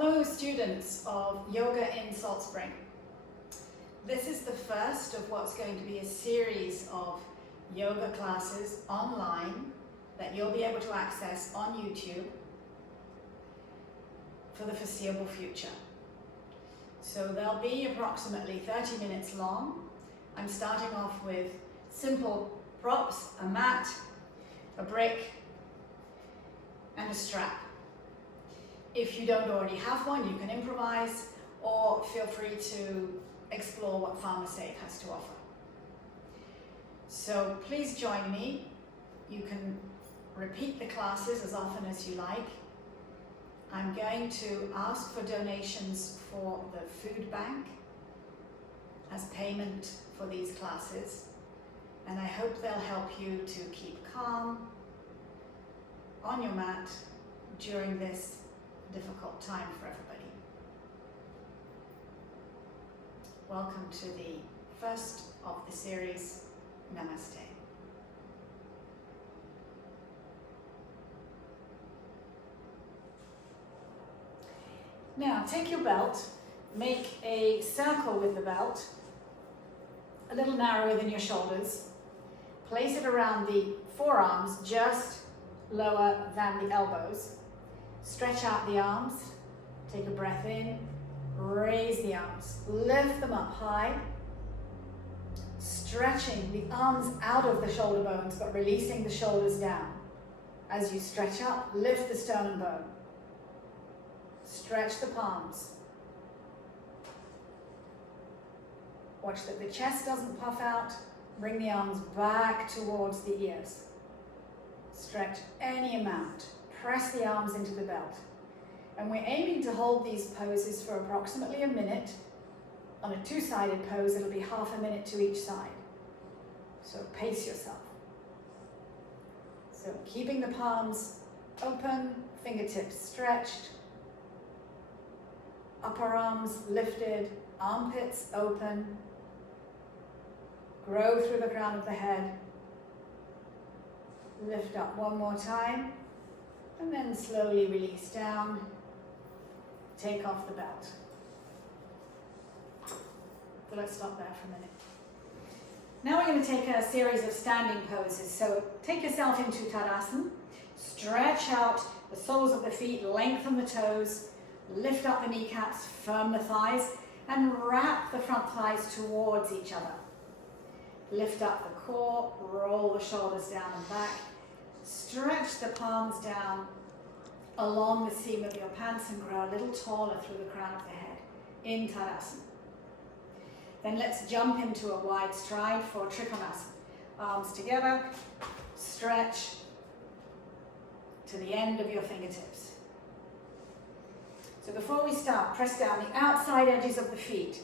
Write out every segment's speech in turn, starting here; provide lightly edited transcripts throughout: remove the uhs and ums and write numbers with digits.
Hello students of Yoga in Salt Spring. This is the first of what's going to be a series of yoga classes online that you'll be able to access on YouTube for the foreseeable future. So they'll be approximately 30 minutes long. I'm starting off with simple props, a mat, a brick, and a strap. If you don't already have one, you can improvise, or feel free to explore what PharmaSafe has to offer. So please join me. You can repeat the classes as often as you like. I'm going to ask for donations for the food bank as payment for these classes, and I hope they'll help you to keep calm on your mat during this difficult time for everybody. Welcome to the first of the series. Namaste. Now take your belt, make a circle with the belt, a little narrower than your shoulders. Place it around the forearms, just lower than the elbows. Stretch out the arms, take a breath in, raise the arms, lift them up high, stretching the arms out of the shoulder bones but releasing the shoulders down. As you stretch up, lift the sternum bone, stretch the palms. Watch that the chest doesn't puff out, bring the arms back towards the ears. Stretch any amount. Press the arms into the belt. And we're aiming to hold these poses for approximately a minute. On a two-sided pose, it'll be half a minute to each side. So pace yourself. So keeping the palms open, fingertips stretched, upper arms lifted, armpits open, grow through the crown of the head, lift up one more time, and then slowly release down, take off the belt. So let's stop there for a minute. Now we're going to take a series of standing poses. So take yourself into Tadasana, stretch out the soles of the feet, lengthen the toes, lift up the kneecaps, firm the thighs, and wrap the front thighs towards each other. Lift up the core, roll the shoulders down and back. Stretch the palms down along the seam of your pants and grow a little taller through the crown of the head in Tadasana. Then let's jump into a wide stride for Trikonasana. Arms together, stretch to the end of your fingertips. So before we start, press down the outside edges of the feet.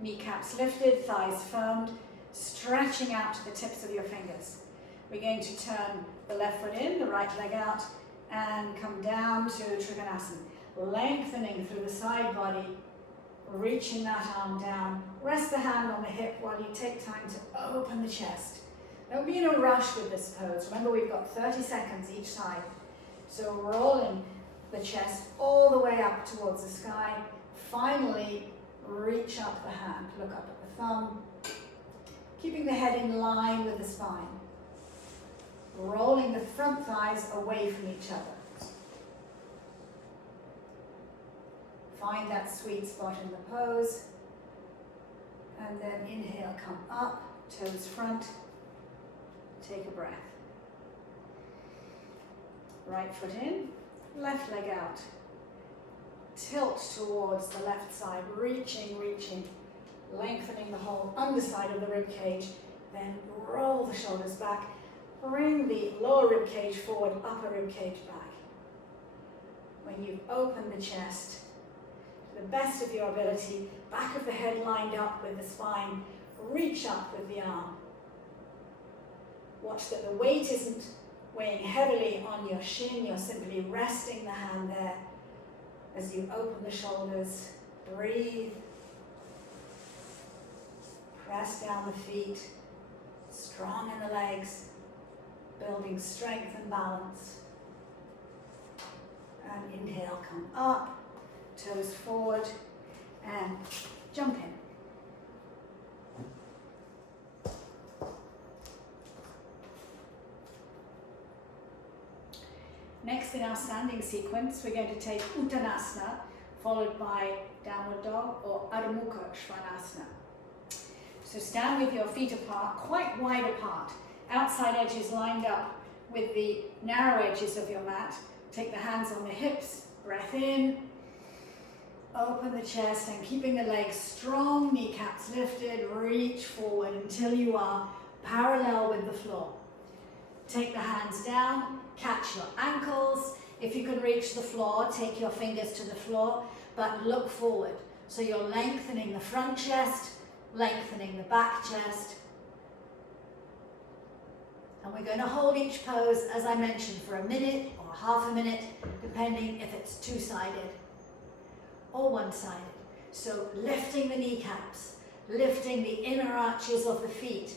Kneecaps lifted, thighs firmed, stretching out to the tips of your fingers. We're going to turn the left foot in, the right leg out, and come down to Trikonasana. Lengthening through the side body, reaching that arm down. Rest the hand on the hip while you take time to open the chest. Don't be in a rush with this pose. Remember, we've got 30 seconds each side. So rolling the chest all the way up towards the sky. Finally, reach up the hand. Look up at the thumb. Keeping the head in line with the spine. Rolling the front thighs away from each other. Find that sweet spot in the pose. And then inhale, come up, toes front. Take a breath. Right foot in, left leg out. Tilt towards the left side, reaching, lengthening the whole underside of the rib cage. Then roll the shoulders back. Bring the lower rib cage forward, upper rib cage back. When you open the chest, to the best of your ability, back of the head lined up with the spine, reach up with the arm. Watch that the weight isn't weighing heavily on your shin, you're simply resting the hand there as you open the shoulders. Breathe. Press down the feet, strong in the legs. Building strength and balance. And inhale, come up. toes forward, and jump in. Next in our standing sequence, we're going to take Uttanasana, followed by Downward Dog or Ardha Mukha Svanasana. So stand with your feet apart, quite wide apart, outside edges lined up with the narrow edges of your mat. Take the hands on the hips, breath in, open the chest, and keeping the legs strong, kneecaps lifted, reach forward until you are parallel with the floor. Take the hands down, catch your ankles. If you can reach the floor, take your fingers to the floor, but look forward. So you're lengthening the front chest, lengthening the back chest. And we're going to hold each pose, as I mentioned, for a minute or half a minute, depending if it's two-sided or one-sided. So lifting the kneecaps, lifting the inner arches of the feet,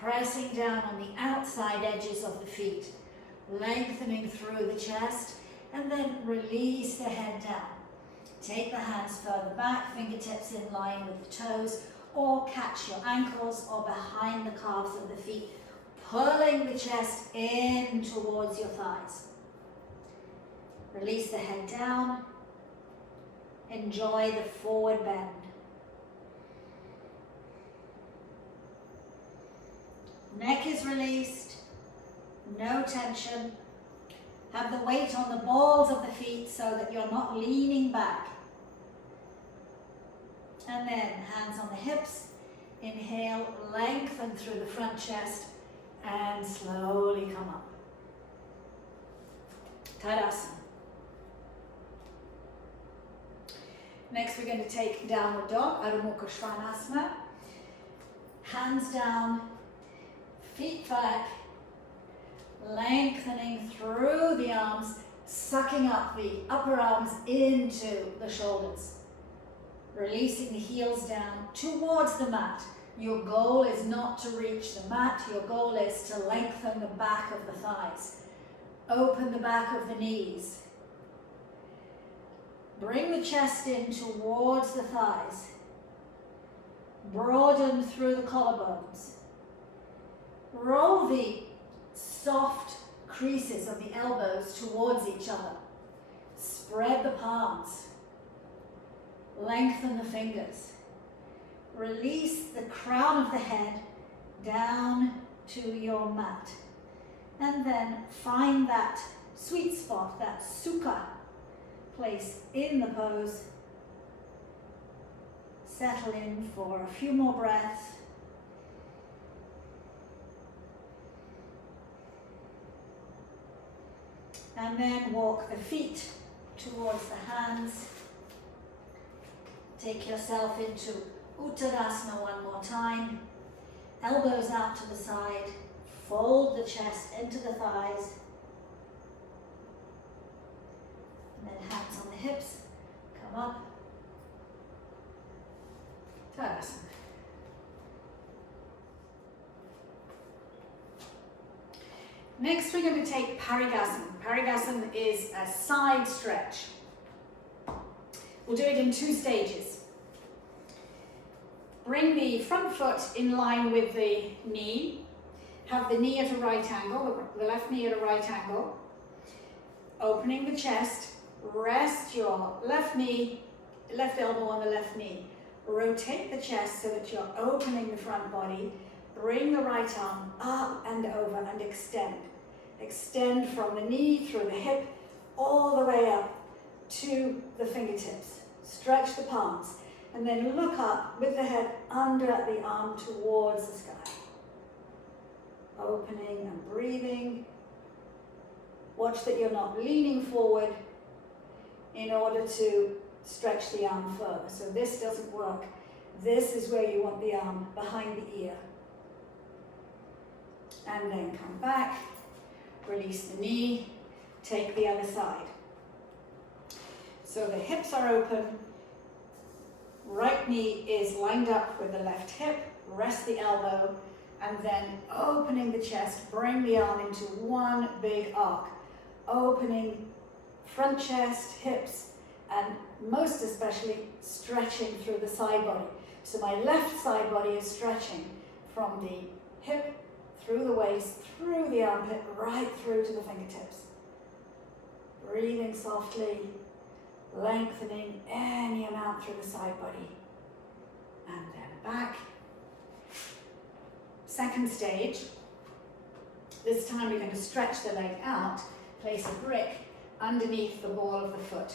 pressing down on the outside edges of the feet, lengthening through the chest, and then release the head down. Take the hands further back, fingertips in line with the toes, or catch your ankles or behind the calves of the feet, pulling the chest in towards your thighs. Release the head down. Enjoy the forward bend. Neck is released, no tension. Have the weight on the balls of the feet so that you're not leaning back. And then hands on the hips. Inhale, lengthen through the front chest and slowly come up. Tadasana. Next we're going to take Downward Dog, Ardha Mukha Svanasana. Hands down, feet back, lengthening through the arms, sucking up the upper arms into the shoulders. Releasing the heels down towards the mat. Your goal is not to reach the mat, your goal is to lengthen the back of the thighs. Open the back of the knees. Bring the chest in towards the thighs. Broaden through the collarbones. Roll the soft creases of the elbows towards each other. Spread the palms. Lengthen the fingers. Release the crown of the head down to your mat. And then find that sweet spot, that sukha place in the pose. Settle in for a few more breaths. And then walk the feet towards the hands. Take yourself into Uttanasana one more time. Elbows out to the side. Fold the chest into the thighs. And then hands on the hips. Come up. Tadasana. Next we're going to take Parigasana. Parigasana is a side stretch. We'll do it in 2 stages. Bring the front foot in line with the knee. Have the knee at a right angle, the left knee at a right angle. Opening the chest. Rest your left knee, left elbow on the left knee. Rotate the chest so that you're opening the front body. Bring the right arm up and over and extend. Extend from the knee through the hip all the way up to the fingertips. Stretch the palms and then look up with the head under the arm towards the sky. Opening and breathing. Watch that you're not leaning forward in order to stretch the arm further. So this doesn't work. This is where you want the arm behind the ear. And then come back. Release the knee, take the other side. So the hips are open, right knee is lined up with the left hip, rest the elbow, and then opening the chest, bring the arm into one big arc. Opening front chest, hips, and most especially stretching through the side body. So my left side body is stretching from the hip, through the waist, through the armpit, right through to the fingertips. Breathing softly, lengthening any amount through the side body. And then back. Second stage. This time you're going to stretch the leg out, place a brick underneath the ball of the foot.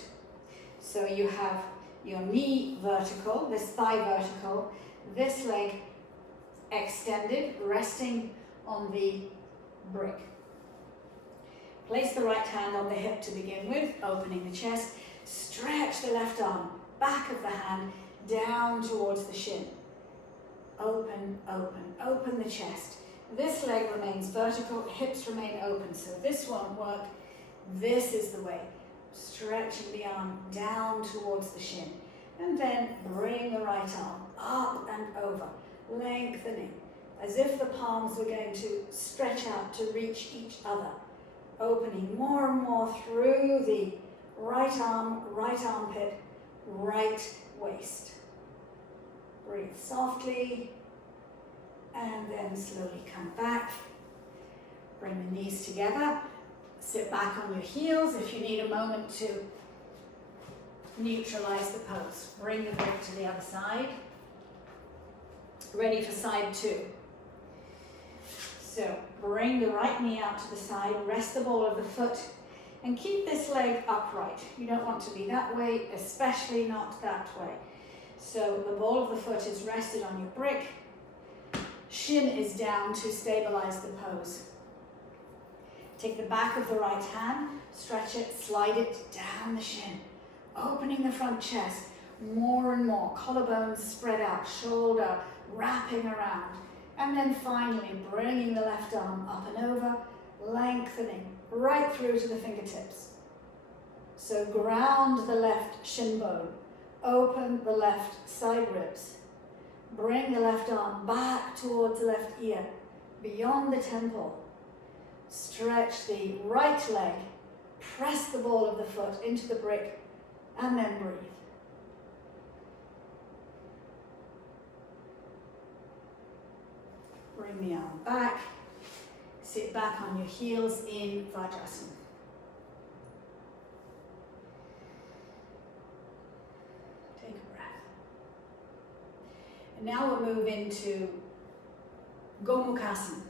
So you have your knee vertical, this thigh vertical, this leg extended, resting on the brick. Place the right hand on the hip to begin with, opening the chest. Stretch the left arm, back of the hand, down towards the shin. Open, open, open the chest. This leg remains vertical, hips remain open, so this won't work. This is the way. Stretching the arm down towards the shin. And then bring the right arm up and over, lengthening, as if the palms were going to stretch out to reach each other. Opening more and more through the right arm, right armpit, right waist. Breathe softly, and then slowly come back. Bring the knees together. Sit back on your heels if you need a moment to neutralize the pose. Bring the brick to the other side. Ready for side two. So bring the right knee out to the side, rest the ball of the foot, and keep this leg upright. You don't want to be that way, especially not that way. So the ball of the foot is rested on your brick. Shin is down to stabilize the pose. Take the back of the right hand, stretch it, slide it down the shin, opening the front chest more and more. Collarbones spread out, shoulder wrapping around. And then finally bringing the left arm up and over, lengthening right through to the fingertips. So ground the left shin bone, open the left side ribs. Bring the left arm back towards the left ear, beyond the temple. Stretch the right leg, press the ball of the foot into the brick, and then breathe. Bring the arm back, sit back on your heels in Vajrasana. Take a breath. And now we'll move into Gomukhasana.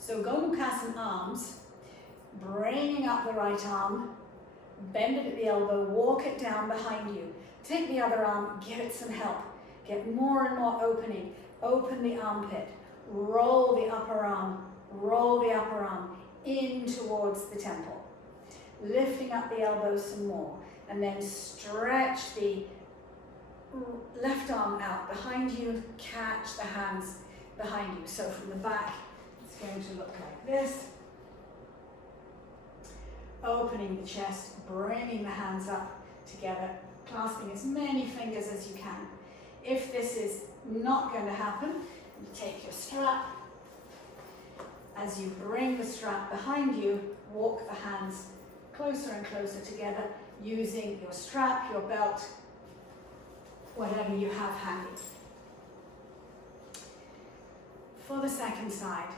So Gomukhasana arms, bringing up the right arm, bend it at the elbow, walk it down behind you. Take the other arm, give it some help. Get more and more opening. Open the armpit. Roll the upper arm in towards the temple. Lifting up the elbow some more. And then stretch the left arm out behind you. Catch the hands behind you. So from the back, it's going to look like this. Opening the chest, bringing the hands up together, clasping as many fingers as you can. If this is not going to happen, you take your strap. As you bring the strap behind you, walk the hands closer and closer together using your strap, your belt, whatever you have handy. For the second side,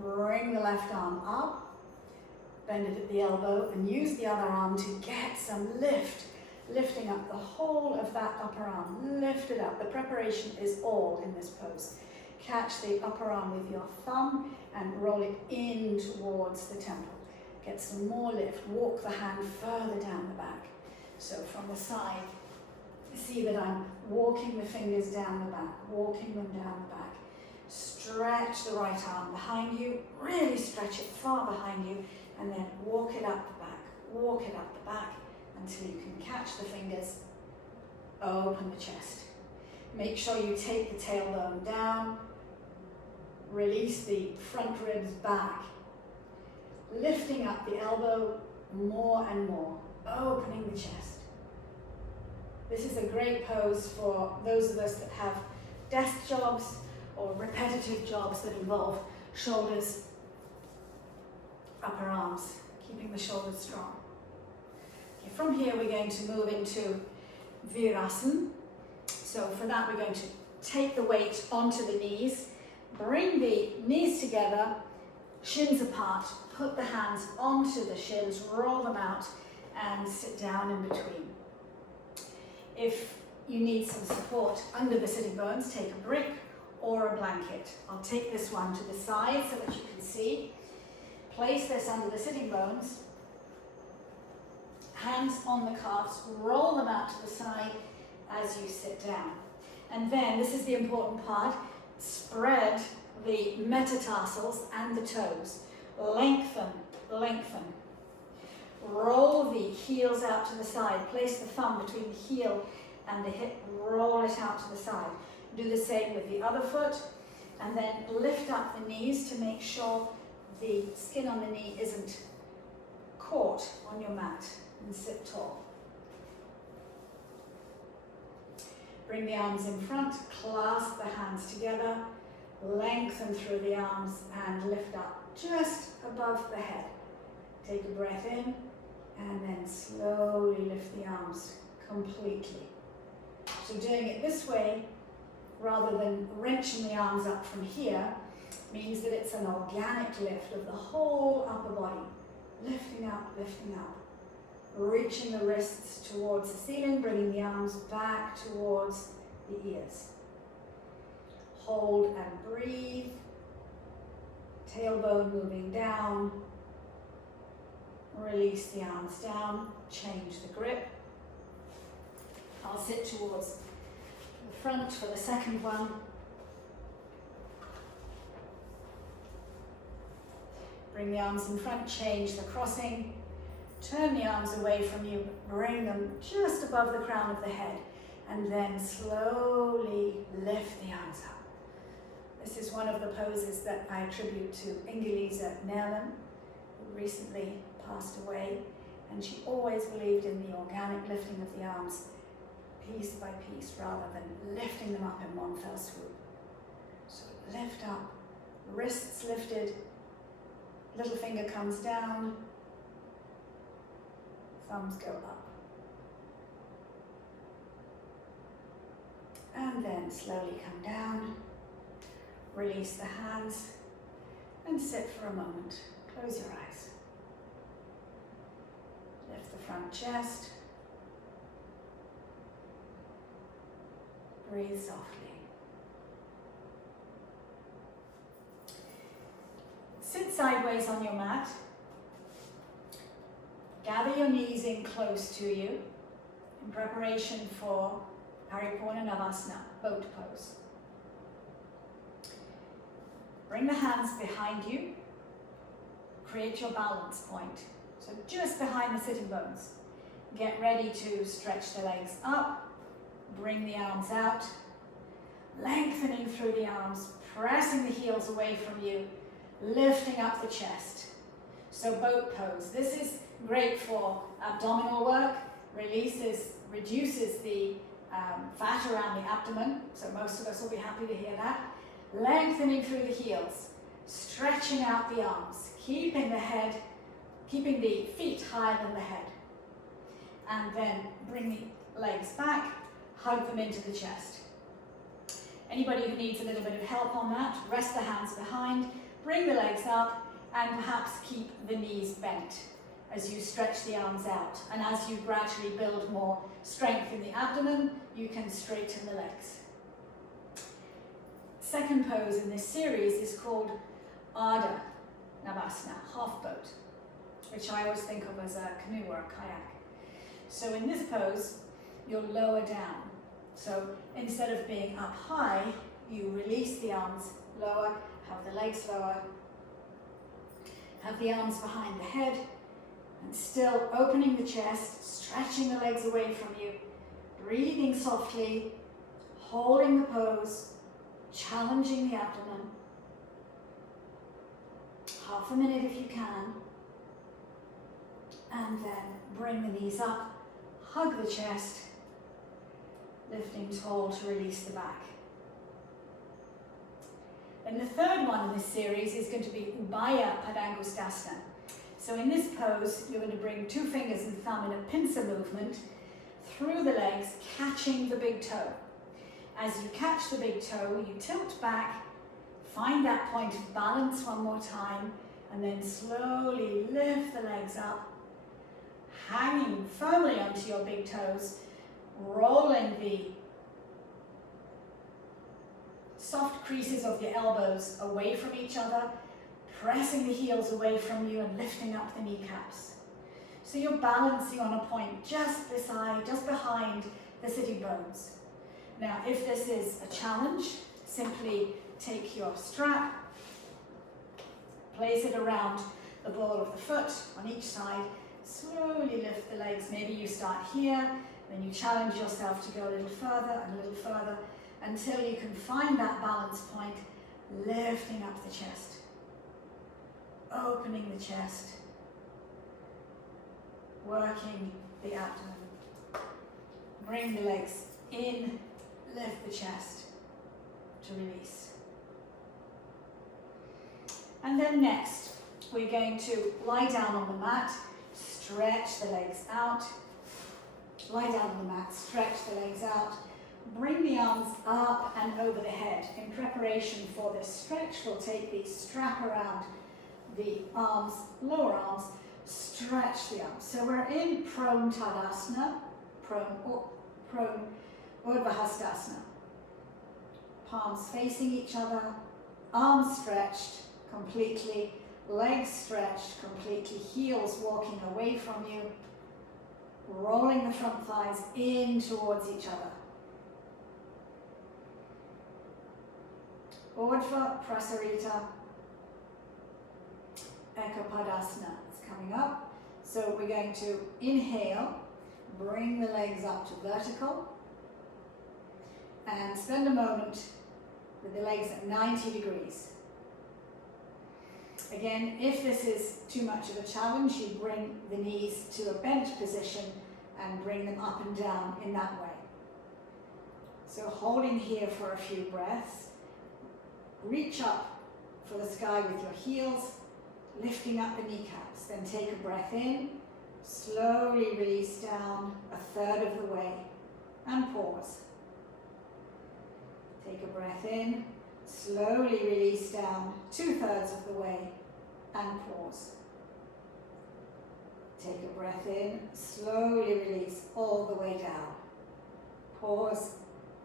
bring the left arm up, bend it at the elbow, and use the other arm to get some lift, lifting up the whole of that upper arm. Lift it up. The preparation is all in this pose. Catch the upper arm with your thumb and roll it in towards the temple. Get some more lift. Walk the hand further down the back. So from the side, see that I'm walking the fingers down the back, walking them down the back. Stretch the right arm behind you, really stretch it far behind you, and then walk it up the back, walk it up the back until you can catch the fingers, open the chest. Make sure you take the tailbone down, release the front ribs back, lifting up the elbow more and more, opening the chest. This is a great pose for those of us that have desk jobs or repetitive jobs that involve shoulders, upper arms, keeping the shoulders strong. Okay, from here we're going to move into Virasana. So for that we're going to take the weight onto the knees, bring the knees together, shins apart, put the hands onto the shins, roll them out and sit down in between. If you need some support under the sitting bones, take a brick or a blanket. I'll take this one to the side so that you can see. Place this under the sitting bones, hands on the calves, roll them out to the side as you sit down. And then, this is the important part, spread the metatarsals and the toes. Lengthen, lengthen. Roll the heels out to the side. Place the thumb between the heel and the hip. Roll it out to the side. Do the same with the other foot. And then lift up the knees to make sure the skin on the knee isn't caught on your mat. And sit tall. Bring the arms in front, clasp the hands together, lengthen through the arms and lift up just above the head. Take a breath in and then slowly lift the arms completely. So doing it this way, rather than wrenching the arms up from here, means that it's an organic lift of the whole upper body. Lifting up, reaching the wrists towards the ceiling, bringing the arms back towards the ears. Hold and breathe. Tailbone moving down. Release the arms down. Change the grip. I'll sit towards the front for the second one. Bring the arms in front, change the crossing. Turn the arms away from you, bring them just above the crown of the head, and then slowly lift the arms up. This is one of the poses that I attribute to Ingelisa Nerlin, who recently passed away, and she always believed in the organic lifting of the arms, piece by piece, rather than lifting them up in one fell swoop. So lift up, wrists lifted, little finger comes down, thumbs go up. And then slowly come down, release the hands, and sit for a moment. Close your eyes. Lift the front chest. Breathe softly. Sit sideways on your mat. Gather your knees in close to you in preparation for Paripurna Navasana, boat pose. Bring the hands behind you. Create your balance point. So just behind the sitting bones. Get ready to stretch the legs up. Bring the arms out. Lengthening through the arms, pressing the heels away from you, lifting up the chest. So boat pose. This is great for abdominal work, reduces the fat around the abdomen, so most of us will be happy to hear that. Lengthening through the heels, stretching out the arms, keeping the feet higher than the head. And then bring the legs back, hug them into the chest. Anybody who needs a little bit of help on that, rest the hands behind, bring the legs up, and perhaps keep the knees bent as you stretch the arms out. And as you gradually build more strength in the abdomen, you can straighten the legs. Second pose in this series is called Ardha Navasana, half boat, which I always think of as a canoe or a kayak. So in this pose, you'll lower down. So instead of being up high, you release the arms lower, have the legs lower, have the arms behind the head, and still opening the chest, stretching the legs away from you, breathing softly, holding the pose, challenging the abdomen. Half a minute if you can. And then bring the knees up, hug the chest, lifting tall to release the back. And the third one in this series is going to be Ubaya Padangusthasana. So in this pose, you're going to bring 2 fingers and thumb in a pincer movement through the legs, catching the big toe. As you catch the big toe, you tilt back, find that point of balance one more time, and then slowly lift the legs up, hanging firmly onto your big toes, rolling the soft creases of your elbows away from each other, pressing the heels away from you and lifting up the kneecaps. So you're balancing on a point just beside, just behind the sitting bones. Now, if this is a challenge, simply take your strap, place it around the ball of the foot on each side, slowly lift the legs. Maybe you start here, then you challenge yourself to go a little further and a little further until you can find that balance point, lifting up the chest, opening the chest, working the abdomen. Bring the legs in, lift the chest to release. And then next, we're going to lie down on the mat, stretch the legs out. Lie down on the mat, stretch the legs out. Bring the arms up and over the head. In preparation for this stretch, we'll take the strap around the arms, lower arms, stretch the arms. So we're in prone Tadasana, prone Ardha Hastasana. Palms facing each other, arms stretched completely, legs stretched completely, heels walking away from you, rolling the front thighs in towards each other. Urdhva Prasarita Ekapadasana is coming up. So we're going to inhale, bring the legs up to vertical, and spend a moment with the legs at 90 degrees. Again, if this is too much of a challenge, you bring the knees to a bent position and bring them up and down in that way. So holding here for a few breaths, reach up for the sky with your heels, lifting up the kneecaps. Then take a breath in, slowly release down 1/3 of the way, and pause. Take a breath in, slowly release down 2/3 of the way, and pause. Take a breath in, slowly release all the way down. Pause,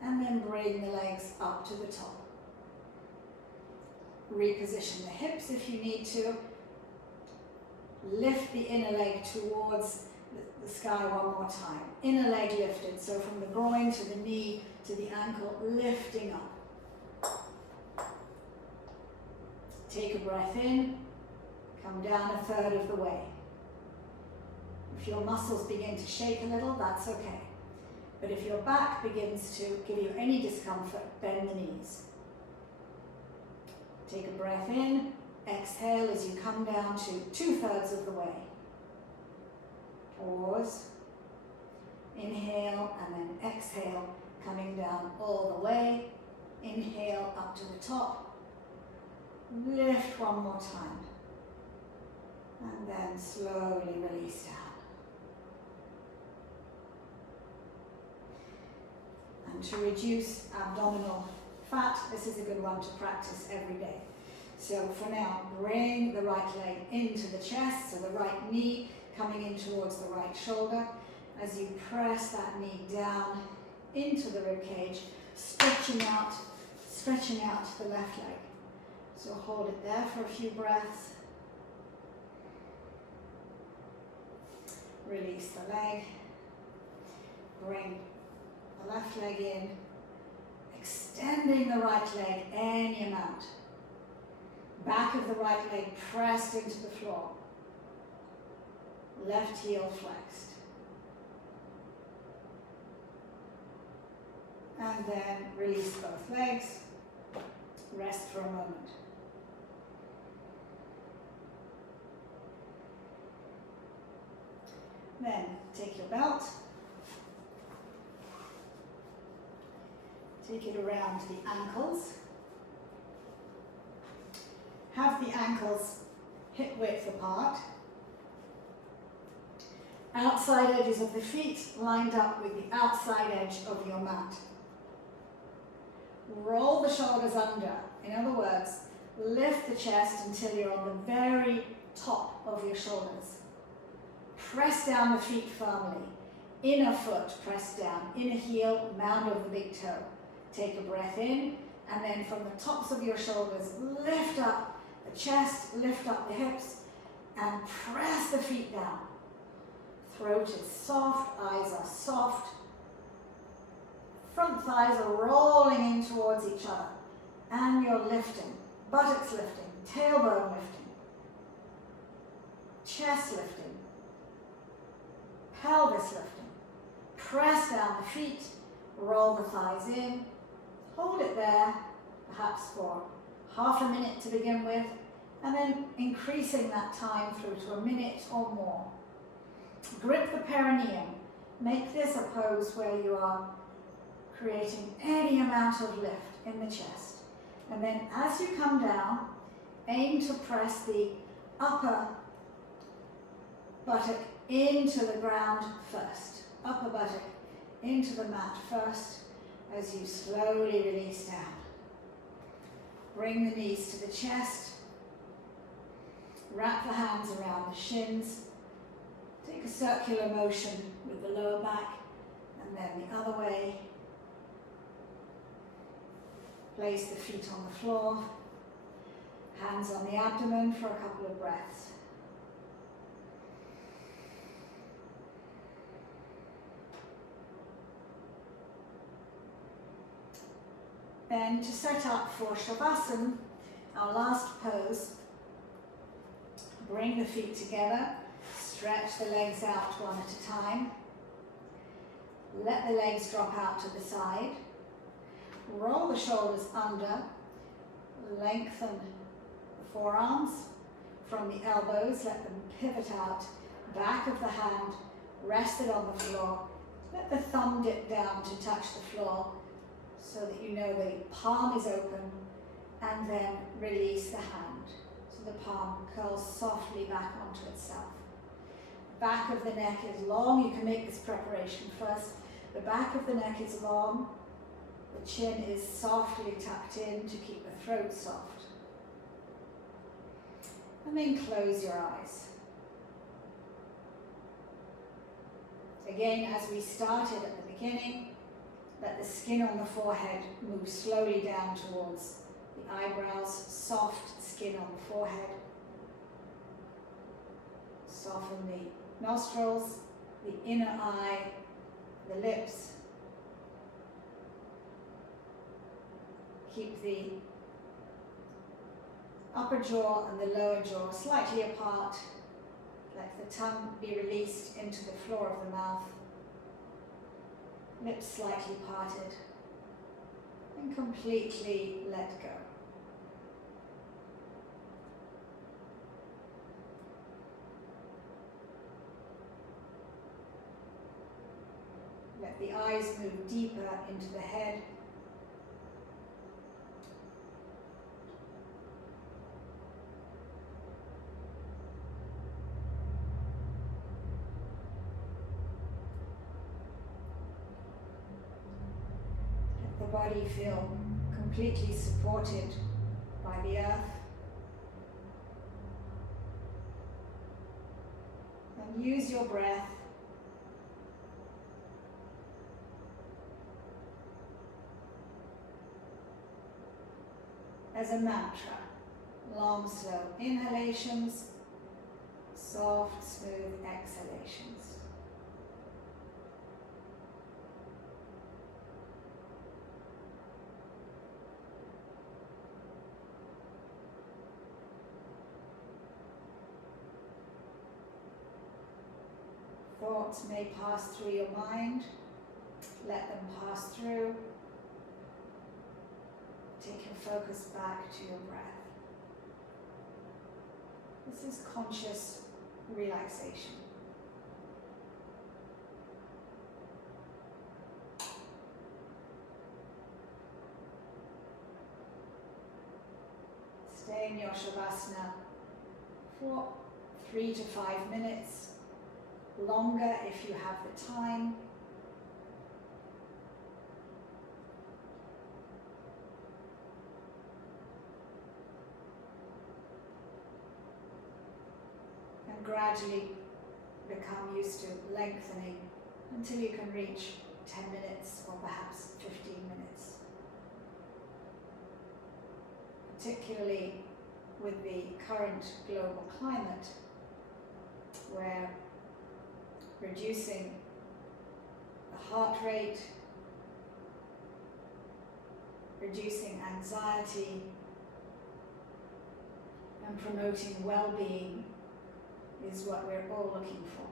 and then bring the legs up to the top. Reposition the hips if you need to. Lift the inner leg towards the sky one more time. Inner leg lifted, so from the groin to the knee to the ankle, lifting up. Take a breath in, come down 1/3 of the way. If your muscles begin to shake a little, that's okay. But if your back begins to give you any discomfort, bend the knees. Take a breath in, exhale as you come down to 2/3 of the way. Pause, inhale, and then exhale, coming down all the way. Inhale up to the top, lift one more time, and then slowly release down. And to reduce abdominal fat, this is a good one to practice every day. So for now, bring the right leg into the chest, so the right knee coming in towards the right shoulder. As you press that knee down into the rib cage, stretching out the left leg. So hold it there for a few breaths. Release the leg. Bring the left leg in. Extending the right leg any amount. Back of the right leg pressed into the floor. Left heel flexed. And then release both legs. Rest for a moment. Then take your belt. Take it around the ankles. Have the ankles hip width apart. Outside edges of the feet lined up with the outside edge of your mat. Roll the shoulders under. In other words, lift the chest until you're on the very top of your shoulders. Press down the feet firmly. Inner foot press down, inner heel, mound of the big toe. Take a breath in, and then from the tops of your shoulders, lift up the chest, lift up the hips, and press the feet down. Throat is soft, eyes are soft. Front thighs are rolling in towards each other. And you're lifting, buttocks lifting, tailbone lifting, chest lifting, pelvis lifting. Press down the feet, roll the thighs in, hold it there, perhaps for half a minute to begin with, and then increasing that time through to a minute or more. Grip the perineum. Make this a pose where you are creating any amount of lift in the chest. And then as you come down, aim to press the upper buttock into the ground first. Upper buttock into the mat first as you slowly release down. Bring the knees to the chest. Wrap the hands around the shins. Take a circular motion with the lower back and then the other way. Place the feet on the floor. Hands on the abdomen for a couple of breaths. Then to set up for Shavasan, our last pose, bring the feet together, stretch the legs out one at a time. Let the legs drop out to the side. Roll the shoulders under, lengthen the forearms from the elbows, let them pivot out, back of the hand rested on the floor. Let the thumb dip down to touch the floor so that you know the palm is open, and then release the hand. So the palm curls softly back onto itself. Back of the neck is long. You can make this preparation first. The back of the neck is long. The chin is softly tucked in to keep the throat soft. And then close your eyes. Again, as we started at the beginning, let the skin on the forehead move slowly down towards the eyebrows, soft skin on the forehead. Soften the nostrils, the inner eye, the lips. Keep the upper jaw and the lower jaw slightly apart. Let the tongue be released into the floor of the mouth. Lips slightly parted. And completely let go. Let the eyes move deeper into the head. Let the body feel completely supported by the earth. And use your breath as a mantra. Long, slow inhalations, soft, smooth exhalations. Thoughts may pass through your mind. Let them pass through. Take your focus back to your breath. This is conscious relaxation. Stay in your Shavasana for 3 to 5 minutes. longer if you have the time. And gradually become used to lengthening until you can reach 10 minutes or perhaps 15 minutes. Particularly with the current global climate, where reducing the heart rate, reducing anxiety, and promoting well-being is what we're all looking for.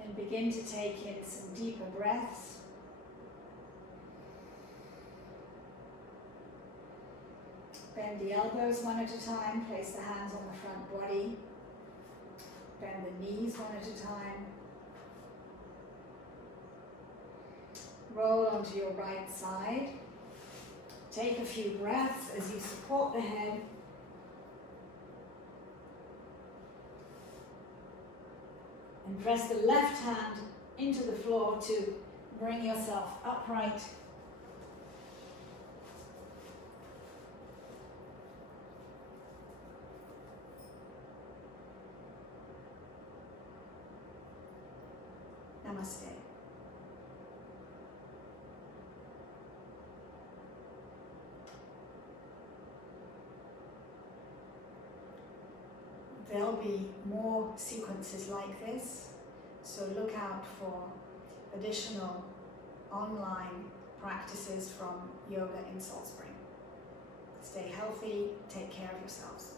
And begin to take in some deeper breaths. Bend the elbows one at a time, place the hands on the front body. Bend the knees one at a time. Roll onto your right side. Take a few breaths as you support the head. And press the left hand into the floor to bring yourself upright. Namaste. There'll be more sequences like this, so look out for additional online practices from Yoga in Salt Spring. Stay healthy, take care of yourselves.